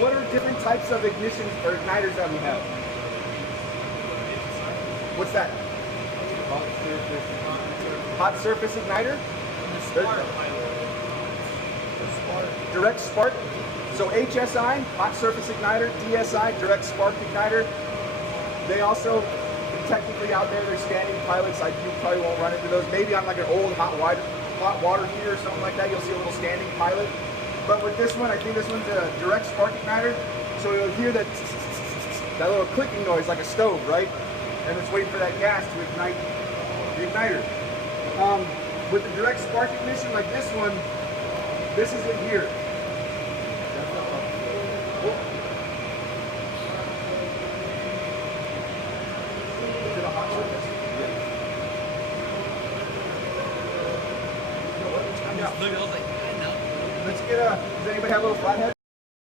what are different types of ignition or igniters that we have? What's that? Hot surface igniter? Direct spark. So HSI, hot surface igniter, DSI, direct spark igniter. They also, technically out there, they're standing pilots. You probably won't run into those. Maybe on like an old hot water heater or something like that, you'll see a little standing pilot. But with this one, I think this one's a direct spark igniter. So you'll hear that little clicking noise like a stove, right? And it's waiting for that gas to ignite the igniter. With the direct spark ignition like this one, this is in here. Is it a hot surface? Yeah. Let's get does anybody have a little flathead?